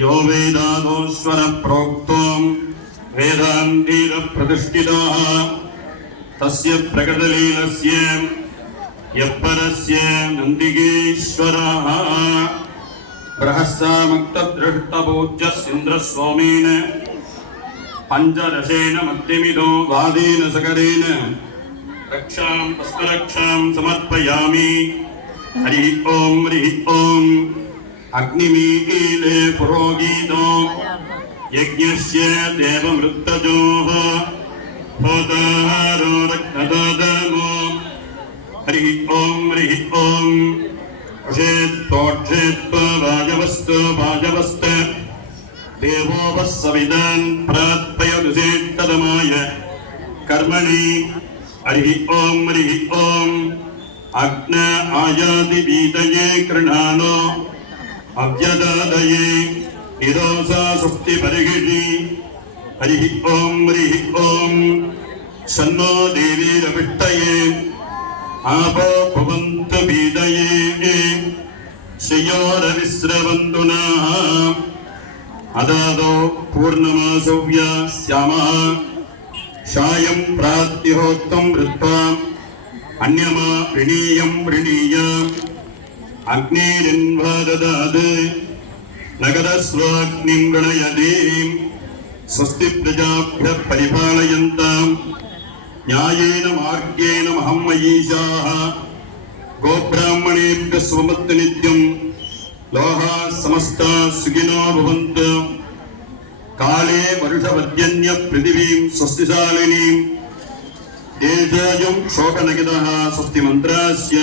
यो वेदादोश्वर प्रोक्तोम् वेदान्तीरप्रतिष्ठिताः तस्य प्रकटलीलस्य यत्परस्य नन्दिगेश्वरः बृहस्सामुक्तदृष्टपूज्यस्इन्द्रस्वामेन पञ्चदशेन मध्यमिदो वादेन सकरेण रक्षां पुष्परक्षां समर्पयामि हरिः ॐ हरिः ॐ अग्निमीकीले पुरोगीतो यज्ञस्य देवमृत्तजोः होतारो रत्नदादमो हरिः ॐ हरिः ॐ क्षेत्तोक्षेत्तो वाजवस्तु वाजवस्त देवो वः सविदान् प्रात्पयदुषेत्तदमाय कर्मणि हरिः ॐ हरिः ॐ अग्न आयादिवीदये कृणानो अव्यदादये निरोसा सुप्तिपरिगिषि हरिः ॐ हरिः ॐ शन्नो देवीरविष्टये आपो भवन्तु बीदये श्रियोरविस्रवन्तु नः अदादौ पूर्णमासव्या स्यामः सायं प्रात्युहोक्तं वृत्वा अन्यमा ऋणीयं ऋणीय अग्निरिन्वा ददात् नगदस्वाग्निं गणयदीं स्वस्ति प्रजाभ्यः परिपालयन्ताम् न्यायेन मार्गेण महं मयीशाः गोब्राह्मणेभ्यः स्वमत्तु नित्यम् लोहा समस्ता सुखिनो भवन्तु काले वर्षवद्यन्य पृथिवीं स्वस्तिशालिनीं देशायं शोकनगितः स्वस्ति मन्त्रास्य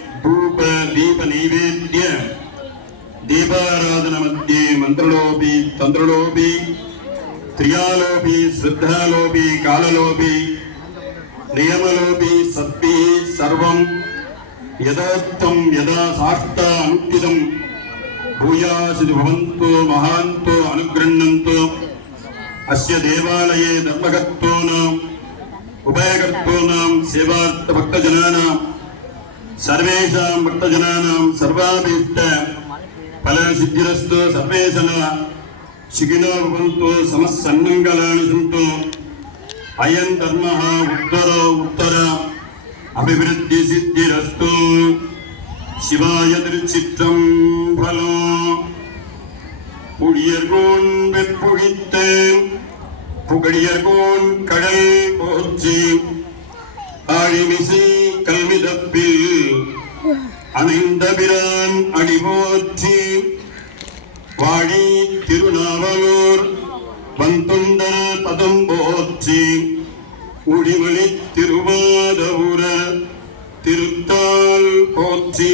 धूप दीपनैवेद्य दीपाराधनमध्ये मन्त्रलोपि तन्त्रलोपि त्रियालोपि श्रद्धालोपि काललोपि नियमलोपि सत्भिः सर्वं यथोक्तं यदा साष्टानुक्तितं भूयासिति भवन्तु महान्तो अनुगृह्णन्तु अस्य देवालये धर्मकर्तॄणाम् उभयकर्तॄणां सेवार्थभक्तजनानां సర్వేషాం భక్తజనానాం సర్వాభీష్ట ఫలసిద్ధిరస్తు సర్వేశన. శిఖినోభవంతో సమస్సన్నంగళాని సంతో అయం ధర్మ ఉత్తరో ఉత్తర. అభివృద్ధి సిద్ధిరస్తు. శివాయ திருச்சிற்றம் பலம் புடியர்கோன் வெற்புகித்தேன் புகழியர்கோன் கடல் போற்றி ஆழிமிசை கல்விதப்பில் அணைந்த பிரான் அடிபோற்றி வாழி திருநாவலூர் வந்துந்தர் பதம் போற்றி. உடிமலி திருவாதபுர திருத்தால் போற்றி.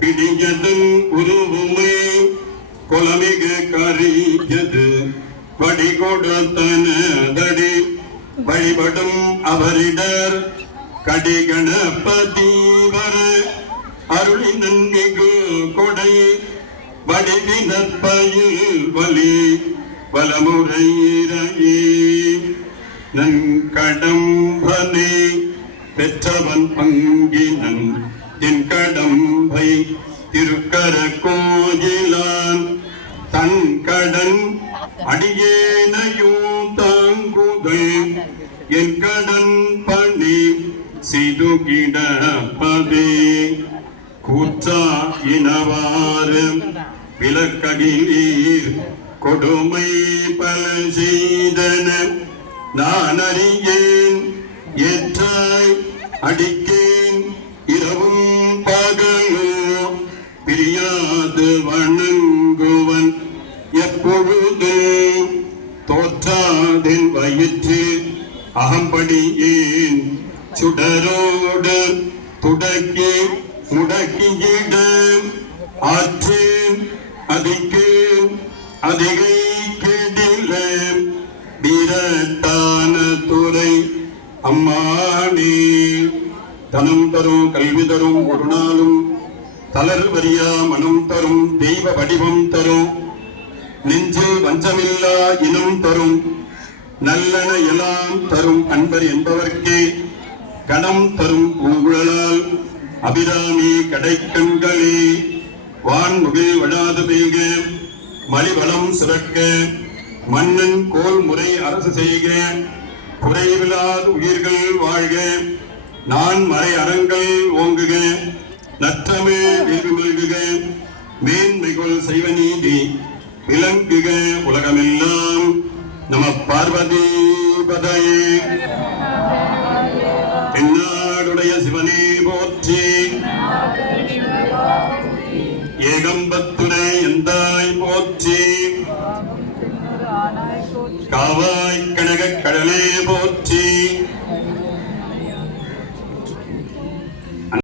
பிடிஞ்சதும் உருவுமை கொலமிக கரியது வடிகொடத்தனதடி வழிபடும் அவரிடர் கடிகணபதிவர. அருளி நன்மிகு கொடை வடிவினற்பயில் வலி வலமுறையிறையே நன்கடம்பனை பெற்றவன் பங்கினன் என் கடம்பை திருக்கர கோயிலான். தன் கடன் அடியேனையும் தாங்குதல் எங்கடன் பணி சிதுகிடப்பதே கூற்றா இனவாறு விளக்ககிலீர் கொடுமை பல செய்தன நான் அறியேன் ஏற்றாய் அடிக்க அகம்படியேன் சுடரோடு துடக்கி முடக்கியிட ஆற்றேன் அதிக்கேன் அதிகை கேடில வீரத்தான துறை அம்மானே. தனம் தரும் கல்வி தரும் ஒரு நாளும் தளர்வரியா மனம் தரும் தெய்வ வடிவம் தரும். நெஞ்சில் வஞ்சமில்லா இனம் தரும். நல்லன எல்லாம் தரும் அன்பர் என்பவர்க்கே கணம் தரும் பூங்குழலால் அபிராமி கடைக்கண்களே. வான்முகில் வழாது பெய்க மலிவளம் சுரக்க மன்னன் கோல் முறை அரசு செய்க குறைவிலாது உயிர்கள் வாழ்க நான் மறை அறங்கள் ஓங்குக நற்றமே வேள்வி மல்குக மேன்மைகள் செய்வ நீதி விளங்குக உலகமெல்லாம். நம பார்வதி பதையே என்னாடுடைய சிவனே போற்றி ஏகம்பத்துனை எந்தாய் போற்றி காவாய் கனக கடலே போற்றி